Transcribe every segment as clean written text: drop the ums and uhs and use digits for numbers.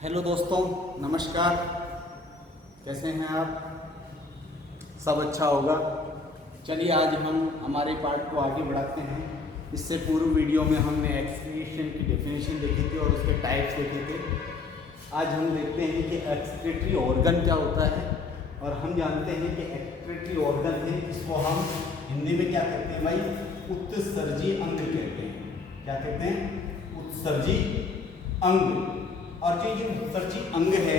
Hello दोस्तों, नमस्कार। कैसे हैं आप? सब अच्छा होगा। चलिए आज हम हमारे पार्ट को आगे बढ़ाते हैं। इससे पूर्व वीडियो में हमने एक्सक्रीशन की डेफिनेशन देखी थी और उसके टाइप्स देखे थे। आज हम देखते हैं कि एक्सक्रीटरी ऑर्गन क्या होता है। और हम जानते हैं कि एक्सक्रीटरी ऑर्गन है जिसको हम हिंदी में क्या कहते हैं भाई? उत्सर्जी अंग कहते हैं। क्या कहते हैं? उत्सर्जी अंग। और जो ये उत्सर्जी अंग है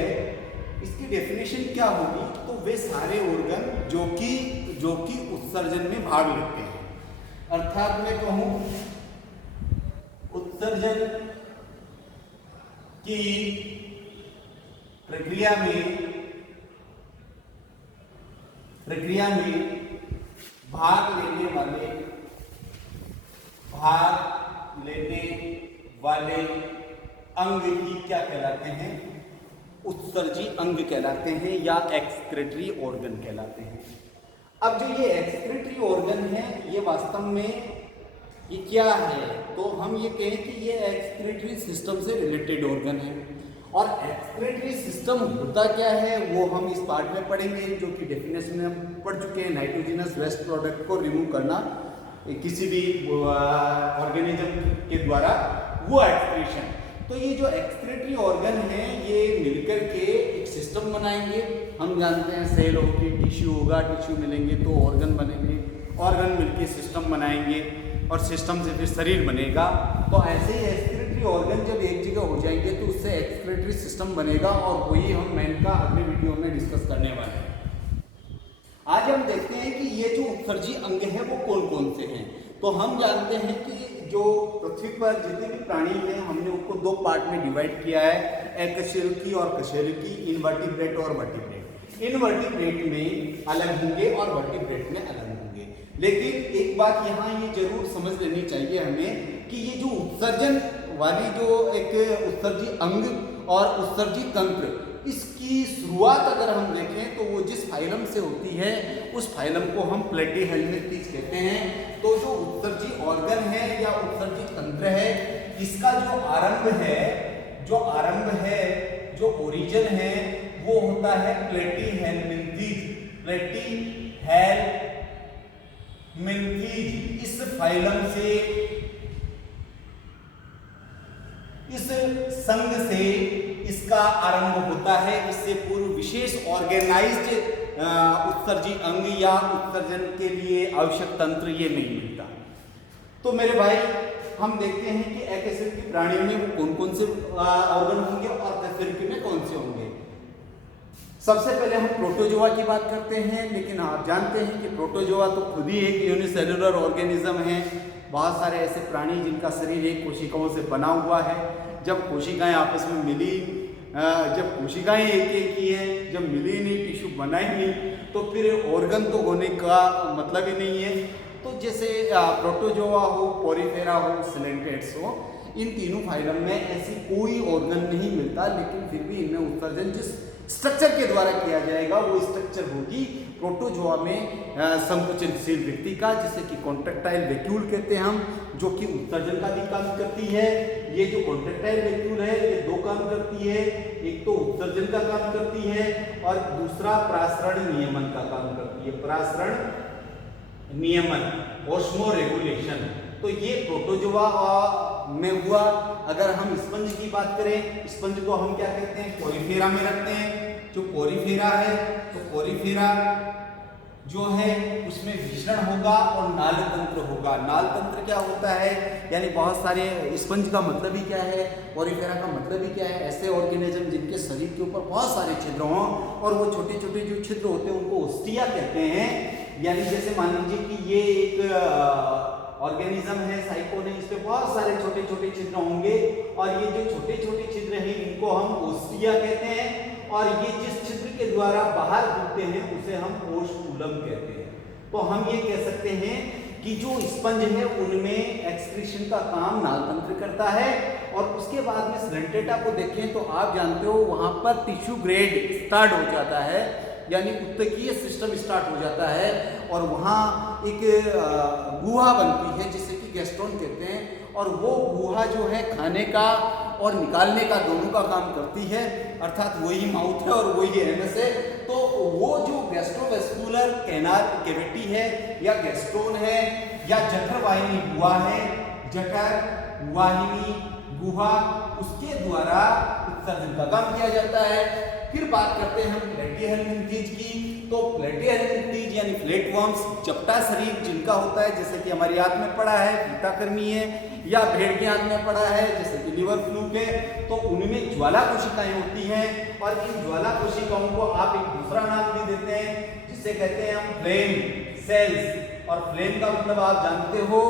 इसकी डेफिनेशन क्या होगी? तो वे सारे ऑर्गन जो कि उत्सर्जन में भाग लेते हैं। अर्थात मैं कहूं उत्सर्जन की प्रक्रिया में भाग लेने वाले अंग ही क्या कहलाते हैं? उत्सर्जी अंग कहलाते हैं या एक्सक्रीटरी ऑर्गन कहलाते हैं। अब जो ये एक्सक्रीटरी ऑर्गन है ये वास्तव में ये क्या है? तो हम ये कहें कि ये एक्सक्रीटरी सिस्टम से रिलेटेड ऑर्गन है। और एक्सक्रीटरी सिस्टम होता क्या है वो हम इस पार्ट में पढ़ेंगे, जो कि डेफिनेशन में हम पढ़ चुके हैं। नाइट्रोजनस वेस्ट प्रोडक्ट को रिमूव करना किसी भी ऑर्गेनिज्म के द्वारा, वो एक्सक्रीशन। तो ये जो एक्सक्रीटरी ऑर्गन है ये मिलकर के एक सिस्टम बनाएंगे। हम जानते हैं सेल होगी, टिश्यू होगा, टिश्यू मिलेंगे तो ऑर्गन बनेंगे, ऑर्गन मिलके सिस्टम बनाएंगे और सिस्टम से फिर शरीर बनेगा। तो ऐसे ही एक्सक्रीटरी ऑर्गन जब एक जगह हो जाएंगे तो उससे एक्सक्रीटरी सिस्टम बनेगा और वही हम मेन का अगले वीडियो में डिस्कस करने वाले हैं। आज हम देखते हैं कि ये जो उत्सर्जी अंग है वो कौन कौन से हैं। तो हम जानते हैं कि जो पृथ्वी पर जितने भी प्राणी हैं हमने उनको दो पार्ट में डिवाइड किया है, एकशेरुकी और कशेरुकी, इनवर्टिब्रेट और वर्टिब्रेट। इनवर्टिब्रेट में अलग होंगे और वर्टिब्रेट में अलग होंगे। लेकिन एक बात यहाँ ये जरूर समझ लेनी चाहिए हमें कि ये जो उत्सर्जन वाली जो एक उत्सर्जी अंग और उत्सर्जी तंत्र, इसकी शुरुआत अगर हम देखें तो वो जिस फाइलम से होती है उस फाइलम को हम प्लेटीहेल्मिन्थीज कहते हैं। तो जो उत्सर्जी ऑर्गन है या उत्सर्जी तंत्र है इसका जो आरंभ है, जो ओरिजिन है वो होता है प्लेटीहेल्मिन्थीज। इस फाइलम से, इस संघ से इसका आरंभ होता है। इससे पूर्व विशेष ऑर्गेनाइज्ड उत्सर्जी अंग या उत्सर्जन के लिए आवश्यक तंत्र ये नहीं मिलता। तो मेरे भाई हम देखते हैं कि एकशेरुकी प्राणियों में वो कौन कौन से ऑर्गन होंगे और कशेरुकी में कौन से होंगे। सबसे पहले हम प्रोटोजोआ की बात करते हैं। लेकिन आप जानते हैं कि प्रोटोजोआ तो खुद ही एक यूनिसेलुलर ऑर्गेनिज्म है। बहुत सारे ऐसे प्राणी जिनका शरीर एक कोशिकाओं से बना हुआ है। जब कोशिकाएं आपस में मिली, जब कोशिकाएं एक ही हैं, जब मिली नहीं, टिश्यू बना ही नहीं, तो फिर ऑर्गन तो होने का मतलब ही नहीं है। तो जैसे प्रोटोजोआ हो, पोरीफेरा हो, सिलेंटेड्स हो, इन तीनों फाइलम में ऐसी कोई ऑर्गन नहीं मिलता। लेकिन फिर भी इनमें उत्सर्जन जिस स्ट्रक्चर के द्वारा किया जाएगा वो स्ट्रक्चर होगी प्रोटोजोआ में संकुचनशील व्यक्तिका, जिसे कि कॉन्ट्रैक्टाइल वैक्यूल कहते हैं हम, जो कि उत्सर्जन का भी काम करती है। ये जो कॉन्ट्रैक्टाइल वैक्यूल है ये दो काम करती है, एक तो उत्सर्जन का काम करती है और दूसरा परासरण नियमन का काम करती है। परासरण नियमन, ऑस्मो रेगुलेशन। तो ये प्रोटोजोआ में हुआ। अगर हम स्पंज की बात करें, स्पंज को हम क्या कहते हैं? पोरीफेरा में रखते हैं। जो पोरीफेरा है तो पोरीफेरा जो है उसमें विसरण होगा और नाल तंत्र होगा। नाल तंत्र क्या होता है? यानी बहुत सारे, स्पंज का मतलब ही क्या है, पोरीफेरा का मतलब ही क्या है? ऐसे ऑर्गेनिज्म जिनके शरीर के ऊपर बहुत सारे छिद्र हों और वो छोटे छोटे जो छिद्र होते हैं उनको ओस्टिया कहते हैं। यानी जैसे मान लीजिए कि ये एक ऑर्गेनिज्म है, साइकोन है, इस पे बहुत सारे छोटे छोटे छिद्र होंगे और ये जो छोटे छोटे छिद्र हैं इनको हम ओस्टिया कहते हैं। और ये जिस छिद्र के द्वारा बाहर घूमते हैं उसे हम ओस्कुलम कहते हैं। तो हम ये कह सकते हैं कि जो स्पंज है उनमें एक्सक्रीशन का काम नाल तंत्र करता है। और उसके बाद में सिलेंटेटा को देखें तो आप जानते हो वहां पर टिश्यू ग्रेड स्टार्ट हो जाता है, यानी उत्तकीय सिस्टम स्टार्ट हो जाता है और वहाँ एक गुहा बनती है जिसे कि गैस्ट्रोन कहते हैं। और वो गुहा जो है खाने का और निकालने का दोनों का काम करती है, अर्थात वही माउथ है और वही एनस है। तो वो जो गैस्ट्रोवेस्कुलर कैनाल कैविटी है या गैस्ट्रोन है या जठर वाहिनी गुहा है, जठर वाहिनी गुहा, उसके द्वारा उत्सर्जन का काम किया जाता है। फिर बात करते हैं हम प्लेटिहेल्मिंथेज की। तो प्लेटिहेल्मिंथेज यानी फ्लैटवर्म्स चपटा शरीर जिनका होता है, जैसे कि हमारी आंत में पड़ा है पीताकृमि है, या भेड़ की आंत में पड़ा है जैसे कि लिवर फ्लूक है, तो उनमें ज्वाला कोशिकाएं होती हैं और इन ज्वाला कोशिकाओं को आप एक दूसरा नाम भी देते हैं जिसे कहते हैं हम फ्लेम सेल्स। और फ्लेम का मतलब आप जानते हो,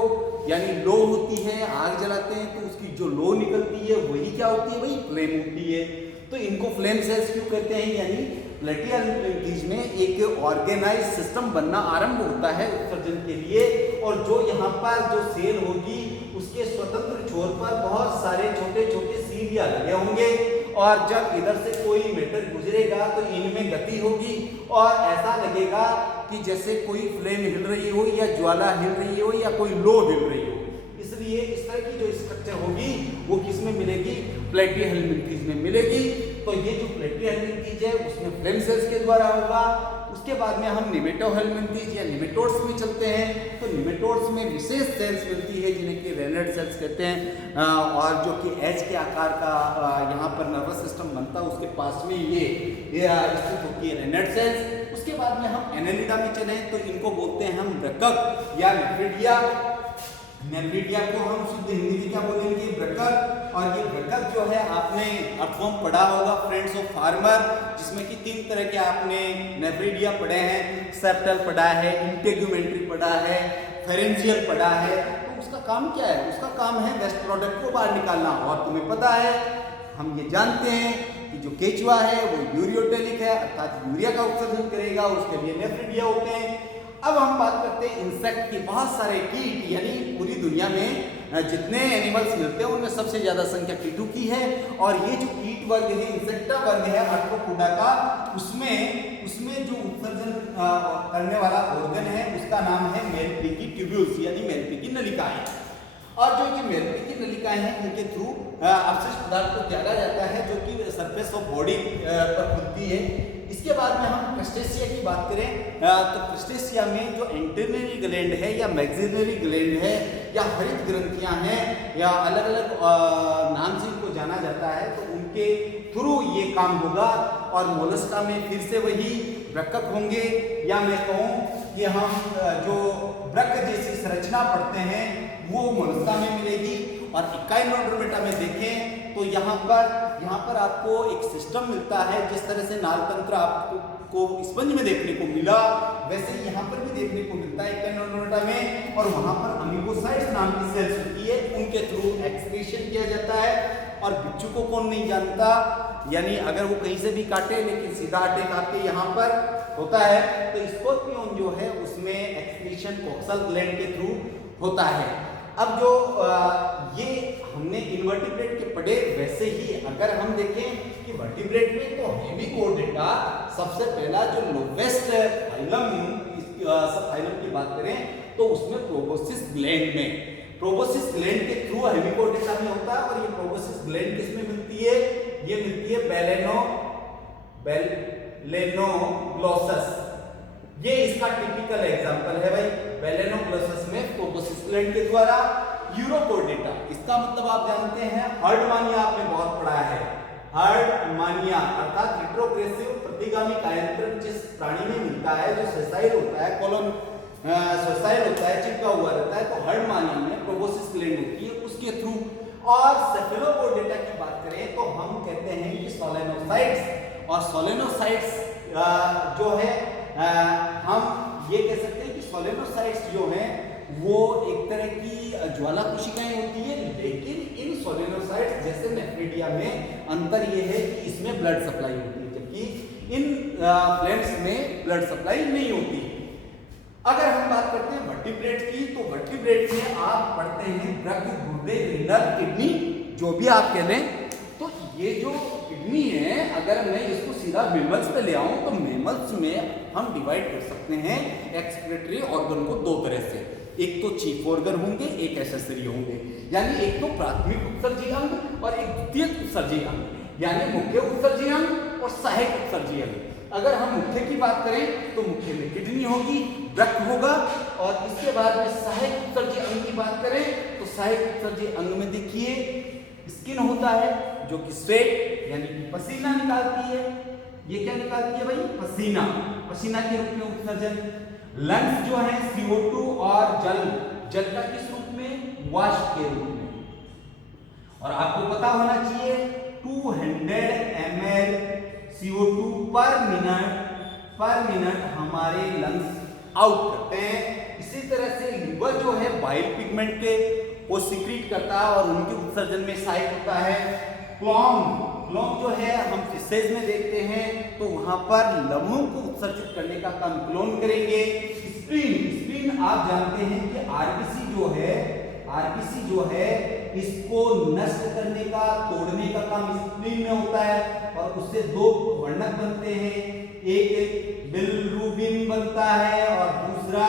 यानी लो होती है, आग जलाते हैं तो उसकी जो लो निकलती है वही क्या होती है, वही फ्लेम होती है। तो इनको फ्लेम सेल्स क्यों कहते हैं, यानी प्लेटिहेल्मिंथेज में एक ऑर्गेनाइज सिस्टम बनना आरंभ होता है उत्सर्जन के लिए, और जो यहाँ पर जो सेल होगी उसके स्वतंत्र छोर पर बहुत सारे छोटे छोटे सीलिया लगे होंगे, और जब इधर से कोई मैटर गुजरेगा तो इनमें गति होगी और ऐसा लगेगा कि जैसे कोई फ्लेम हिल रही हो या ज्वाला हिल रही हो या कोई लो हिल रही हो। इसलिए इस तरह की जो स्ट्रक्चर होगी वो किस में मिलेगी, प्लेटिहेल्मिंथेज में मिलेगी। तो ये जो प्लेटिहेल्मिंथेज है उसमें फ्लेम सेल्स के द्वारा होगा। उसके बाद में हम निमेटोहेल्मिंथेज या निमेटोड्स में चलते हैं। तो निमेटोड्स में विशेष सेल्स मिलती है जिन्हें कि रेनेड सेल्स कहते हैं, और जो कि एच के आकार का यहाँ पर नर्वस सिस्टम बनता है उसके पास में ये स्थित होती है रेनेड सेल्स। उसके बाद में हम एनेलिडा में चले तो इनको बोलते हैं हम वृक्क या नेफ्रिडिया। नेफ्रिडिया को हम शुद्ध हिंदी में क्या बोलेंगे, वृक्क। और ये वृक्क जो है आपने अर्थवर्म पढ़ा होगा फ्रेंड्स ऑफ फार्मर, जिसमें कि 3 तरह के आपने नेफ्रिडिया पढ़े हैं, सेप्टल पढ़ा है, इंटेगुमेंट्री पढ़ा है, फेरेंजियल पढ़ा है। तो उसका काम क्या है, उसका काम है वेस्ट प्रोडक्ट को बाहर निकालना। और तुम्हें पता है, हम ये जानते हैं कि जो केचुआ है वो यूरियोटेलिक है, अर्थात यूरिया का उत्सर्जन करेगा, उसके लिए नेफ्रिडिया होते हैं। अब हम बात करते हैं इंसेक्ट की। बहुत सारे कीट, यानी पूरी दुनिया में जितने एनिमल्स मिलते हैं उनमें सबसे ज्यादा संख्या कीटों की है, और ये जो कीट वर्ग है, इंसेक्टा वर्ग है आर्थ्रोपोडा का, उसमें जो उत्सर्जन करने वाला ऑर्गन है उसका नाम है मेलपीकी ट्यूब्यूल्स यानी मेलपीकी नलिकाएं। और जो ये मेलपीकी नलिकाएं हैं इनके थ्रू अपशिष्ट पदार्थ को त्यागा जाता है जो कि सरफेस ऑफ बॉडी पर खुलती है। इसके बाद में हम क्रस्टेशिया की बात करें तो क्रस्टेशिया में जो एंटेरियरी ग्लैंड है या मैक्सिलरी ग्लैंड है या हरित ग्रंथियां हैं या अलग अलग नाम से इनको जाना जाता है, तो उनके थ्रू ये काम होगा। और मोलस्का में फिर से वही वृक्क होंगे, या मैं कहूँ कि हम जो वृक्क जैसी संरचना पढ़ते हैं वो मोलस्का में मिलेगी। और इकाइनोडर्मेटा में देखें तो यहाँ पर आपको एक सिस्टम मिलता है, जिस तरह से नाल तंत्र आपको स्पंज में देखने को मिला वैसे यहाँ पर भी देखने को मिलता है इकाइनोडर्मेटा में। और वहाँ पर अमीगोसाइट्स नाम की सेल्स होती है, उनके थ्रू एक्सक्रीशन किया जाता है। और बिच्छू को कौन नहीं जानता, यानी अगर वो कहीं से भी काटे लेकिन सीधा अटैक आपके यहाँ पर होता है, तो स्कॉर्पियन जो है उसमें एक्सक्रीशन कोक्सल ग्लैंड के थ्रू होता है। अब जो ये हमने इनवर्टिब्रेट के पढ़े, वैसे ही अगर हम देखें कि वर्टिब्रेट में तो हेमिकोडेटा सबसे पहला जो लोवेस्ट फाइलम, सब फाइलम की बात करें तो उसमें प्रोबोसिस ग्लैंड में, प्रोबोसिस ग्लैंड के थ्रू हेमिकोडेटा में होता है। और ये प्रोबोसिस ग्लैंड किसमें मिलती है, ये मिलती है बेलेनोग्लोसस। ये इसका टिपिकल एग्जांपल है भाई, बेलेनोग्लोसस में प्रोबोसिस ग्लैंड के द्वारा। यूरोकोडेटा, इसका मतलब आप जानते हैं हर्डमानिया, आपने बहुत पढ़ा है। हर्डमानिया अर्थात रिट्रोग्रेसिव प्रतिगामी कायांतरण जिस प्राणी में मिलता है, जो सेसाइल होता है, कॉलोन सेसाइल होता है, चिपका हुआ रहता है, तो हर्डमानिया में प्रोबोसिस ग्लैंड होती है, उसके थ्रू। और सेफेलोपोडेटा की बात करें तो हम कहते हैं कि सोलेनोसाइट्स, और सोलेनोसाइट्स जो है हम ये कह सकते हैं कि सोलेनोसाइट्स जो हैं वो एक तरह की ज्वाला कोशिकाएं होती है, लेकिन इन सोलेनोसाइट्स जैसे नेफ्रिडिया में अंतर ये है कि इसमें ब्लड सप्लाई होती है, जबकि इन फ्लेम्स में ब्लड सप्लाई नहीं होती। अगर हम बात करते हैं वर्टिब्रेट की, तो वर्टिब्रेट में आप पढ़ते हैं वृक्क, गुर्दे, रीनर, किडनी, जो भी आप कह लें। तो ये जो किडनी है, अगर मैं इसको सीधा मेमल्स पे ले आऊं तो मेमल्स में हम डिवाइड कर सकते हैं एक्सक्रीटरी ऑर्गन को 2 तरह से। एक तो चीफ ऑर्गन होंगे, एक एसेसरी होंगे, यानी एक तो प्राथमिक उत्सर्जी अंग और एक द्वितीयक उत्सर्जी अंग, यानी मुख्य उत्सर्जी अंग और सहायक उत्सर्जी अंग। अगर हम मुख्य की बात करें तो मुख्य में किडनी होगी, वृक्क होगा, और इसके बाद में सहायक उत्सर्जी अंग की बात करें तो सहायक उत्सर्जी अंग में देखिए स्किन होता है जो कि स्वेट यानी कि पसीना निकालती है। ये क्या निकालती है भाई? पसीना, पसीना के रूप में उत्सर्जन। लंग्स जो है CO2 और जल का किस रूप में? वाष्प के रूप में। और आपको पता होना चाहिए 200 ml CO2 पर मिनट हमारे लंग्स आउट करते हैं। इसी तरह से लिवर जो है बाइल पिगमेंट के वो सिक्रीट करता है और उनके उत्सर्जन में सहायक होता है। क्लॉम जो है हम फिशेज में देखते हैं तो वहां पर लवणों को उत्सर्जित करने का काम क्लोन करेंगे। स्प्लीन आप जानते हैं कि आरबीसी जो है इसको नष्ट करने का, तोड़ने का काम स्प्लीन में होता है और उससे दो वर्णक बनते हैं, एक बिलिरुबिन बनता है और दूसरा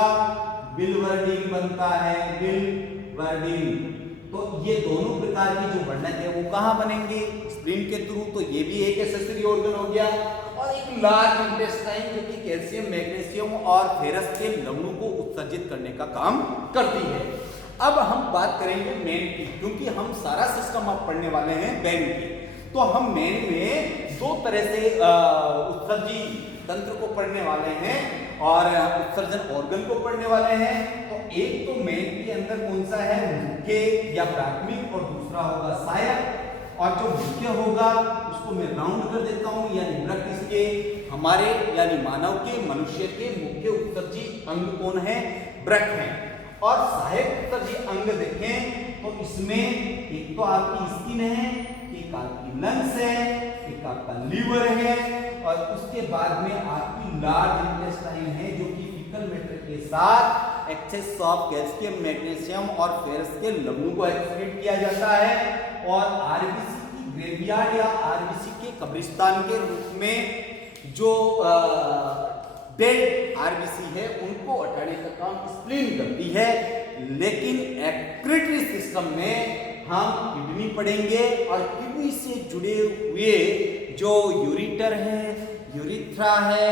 बिलवर्डिन बनता है, बिलवर्डिन। तो ये दोनों प्रकार के जो वर्णक है वो कहाँ बनेंगे? स्प्लीन के थ्रू। तो ये भी एक एसेसरी ऑर्गन हो गया। और एक लार्ज इंटेस्टाइन जो कि कैल्शियम, मैग्नीशियम और फेरस के लवणों को उत्सर्जित करने का काम करती है। अब हम बात करेंगे मेन की, क्योंकि हम सारा सिस्टम अब पढ़ने वाले हैं मेन की। तो हम मेन में दो तरह से उत्सर्जी तंत्र को पढ़ने वाले हैं और उत्सर्जन ऑर्गन को पढ़ने वाले हैं। तो एक तो मेन के अंदर कौन सा है? मुख्य या प्राथमिक, और दूसरा होगा सहायक। और जो मुख्य होगा उसको मैं राउंड कर देता हूं, यानी वृक्क इसके हमारे यानी मानव के, मनुष्य के मुख्य उत्सर्जी अंग कौन है? वृक्क है। और सहायक उत्सर्जी अंग देखें तो इसमें एक तो आपकी स्किन है, एक आपकी लंग्स है, एक आपका लीवर है, और उसके बाद में आपकी लार्ज इंटेस्टाइन है जो कि फीकल मैटर के साथ एक्सेस ऑफ कैल्शियम, मैग्नीशियम और फेरस के लवणों को एक्सक्रीट किया जाता है। और आरबीसी की ग्रेवयार्ड या आरबीसी के कब्रिस्तान के रूप में जो डेड आरबीसी है उनको हटाने का काम स्प्लीन करती है। लेकिन एक्सक्रीटरी सिस्टम में हम किडनी पढ़ेंगे और किडनी से जुड़े हुए जो यूरिटर है, यूरिथ्रा है,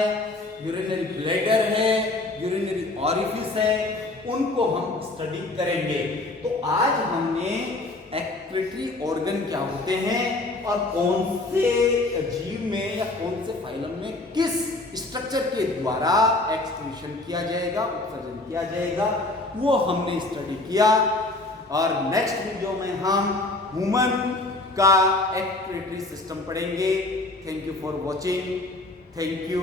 यूरिनरी ब्लैडर है, यूरिनरी ऑरिफिस है, उनको हम स्टडी करेंगे। तो आज हमने एक्सक्रीटरी ऑर्गन क्या होते हैं और कौन से जीव में या कौन से फाइलम में किस स्ट्रक्चर के द्वारा एक्सक्रीशन किया जाएगा, उत्सर्जन किया जाएगा, वो हमने स्टडी किया। और नेक्स्ट वीडियो में हम ह्यूमन का एक्सक्रीटरी सिस्टम पढ़ेंगे। Thank you for watching. Thank you.